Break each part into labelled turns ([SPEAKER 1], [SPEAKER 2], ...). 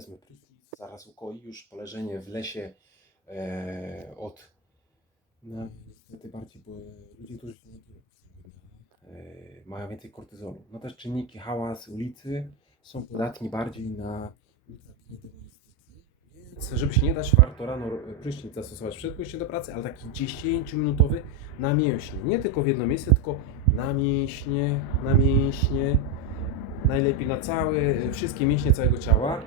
[SPEAKER 1] wezmę prysznic, zaraz ukoi już poleżenie w lesie e, od no niestety bardziej, bo ludzie, którzy się nie czują e, mają więcej kortyzolu. No też czynniki hałas ulicy są podatni bardziej na więc żeby się nie dać, warto rano prysznic zastosować przed pójściem do pracy, ale taki 10-minutowy na mięśnie. Nie tylko w jedno miejsce, tylko na mięśnie, na mięśnie, najlepiej na całe, wszystkie mięśnie całego ciała.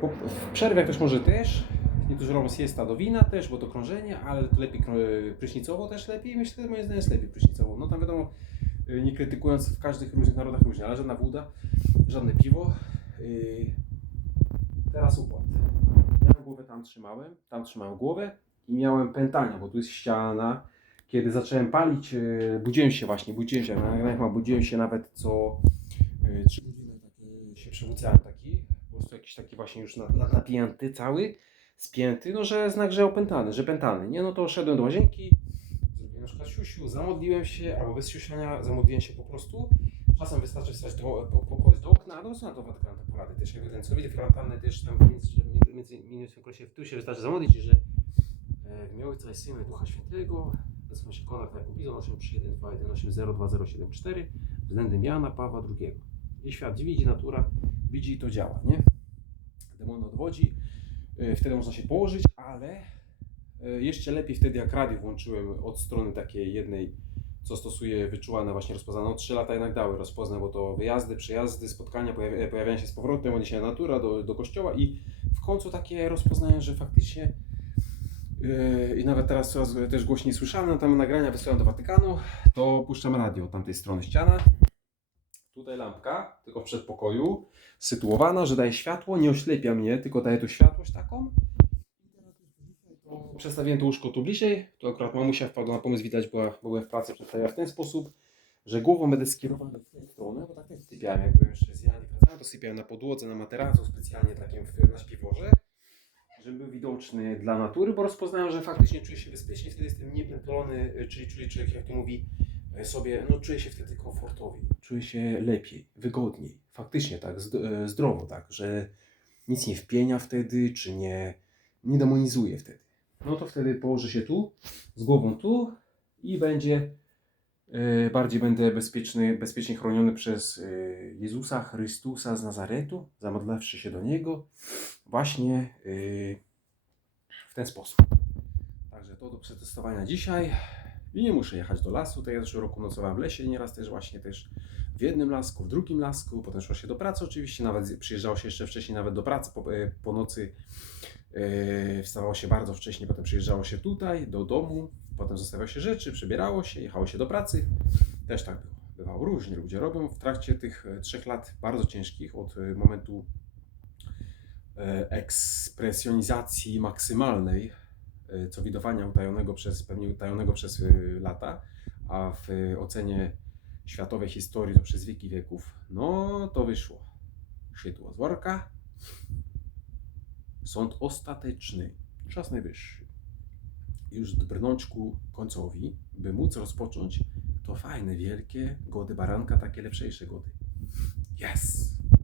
[SPEAKER 1] Po- W przerwie ktoś może też, niektórzy robią siesta do wina też, bo to krążenie, ale to lepiej prysznicowo też lepiej, myślę, że moje zdanie jest lepiej prysznicowo. No tam wiadomo, yy, nie krytykując w każdych różnych narodach różnie, ale żadna woda, żadne piwo. Yy, Teraz układ. Miałem głowę tam trzymałem, tam trzymałem głowę i miałem pętania, bo tu jest ściana. Kiedy zacząłem palić, budziłem się właśnie, budziłem się, na budziłem się nawet co yy, 3 godziny tak, się przewrócałem taki, prostu jakiś taki właśnie już na- na- napięty cały, spięty, no że znak, że opętany, że pętany, nie? No to szedłem do łazienki, zrobiłem na przykład siusiu, zamodliłem się, albo bez siusiania, zamodliłem się po prostu. Czasem wystarczy wstać do, po, po, do okna, no są to Watykan te porady też, jakby ten w kwarantannie też tam w między, okresie w tu się wystarczy zamodlić, że e, w imię Ojca Syna Ducha Świętego, nazywam się Konrad Jakubizon 831218074 względem Jana Pawła II. I świat widzi, natura widzi i to działa, nie? Demon odwodzi, e, wtedy można się położyć, ale e, jeszcze lepiej wtedy jak radio włączyłem od strony takiej jednej, co stosuje wyczułane właśnie rozpoznane. No 3 lata jednak dały rozpoznać, bo to wyjazdy, przejazdy, spotkania, pojawia, pojawiają się z powrotem, odniesienia natura do, do kościoła i w końcu takie rozpoznanie, że faktycznie Yy, I nawet teraz coraz też głośniej słyszałem, tam nagrania wysyłam do Watykanu, to puszczam radio od tamtej strony ściana. Tutaj lampka, tylko w przedpokoju, sytuowana, że daje światło, nie oślepia mnie, tylko daje tu światłość taką. Przestawiłem to łóżko tu bliżej, to akurat mamusia wpadła na pomysł, widać, była, byłem w pracy, przedstawiła w ten sposób, że głową będę skierowany w tę stronę, bo tak też sypiałem, jak byłem jeszcze z wracałem, to sypiałem na podłodze, na materacu specjalnie takim na śpiworze żeby był widoczny dla natury, bo rozpoznają, że faktycznie czuję się bezpiecznie, wtedy jestem niepętlony, y, czyli, czyli człowiek, jak to mówi sobie, no czuję się wtedy komfortowiej, czuję się lepiej, wygodniej, faktycznie tak, y, zdrowo tak, że nic nie wpienia wtedy, czy nie, nie demonizuje wtedy. No to wtedy położę się tu, z głową tu i będzie, y, bardziej będę bezpieczny, bezpiecznie chroniony przez Jezusa Chrystusa z Nazaretu, zamodlawszy się do Niego, właśnie w ten sposób. Także to do przetestowania dzisiaj. I nie muszę jechać do lasu. Tak jak w roku nocowałem w lesie, nieraz też właśnie też w jednym lasku, w drugim lasku, potem szło się do pracy oczywiście, nawet przyjeżdżało się jeszcze wcześniej nawet do pracy po, e, po nocy. Yy, wstawało się bardzo wcześnie, potem przyjeżdżało się tutaj, do domu, potem zostawiało się rzeczy, przebierało się, jechało się do pracy. Też tak było. Bywało różnie, ludzie robią w trakcie tych e, trzech lat bardzo ciężkich od momentu ekspresjonizacji maksymalnej, co widowania utajonego przez, pewnie utajonego przez e, lata, a w e, ocenie światowej historii to przez wieki wieków, no to wyszło. Szydło z worka. Sąd ostateczny, czas najwyższy. Już brnąć ku końcowi, by móc rozpocząć to fajne, wielkie gody baranka, takie lepszejsze gody. Yes!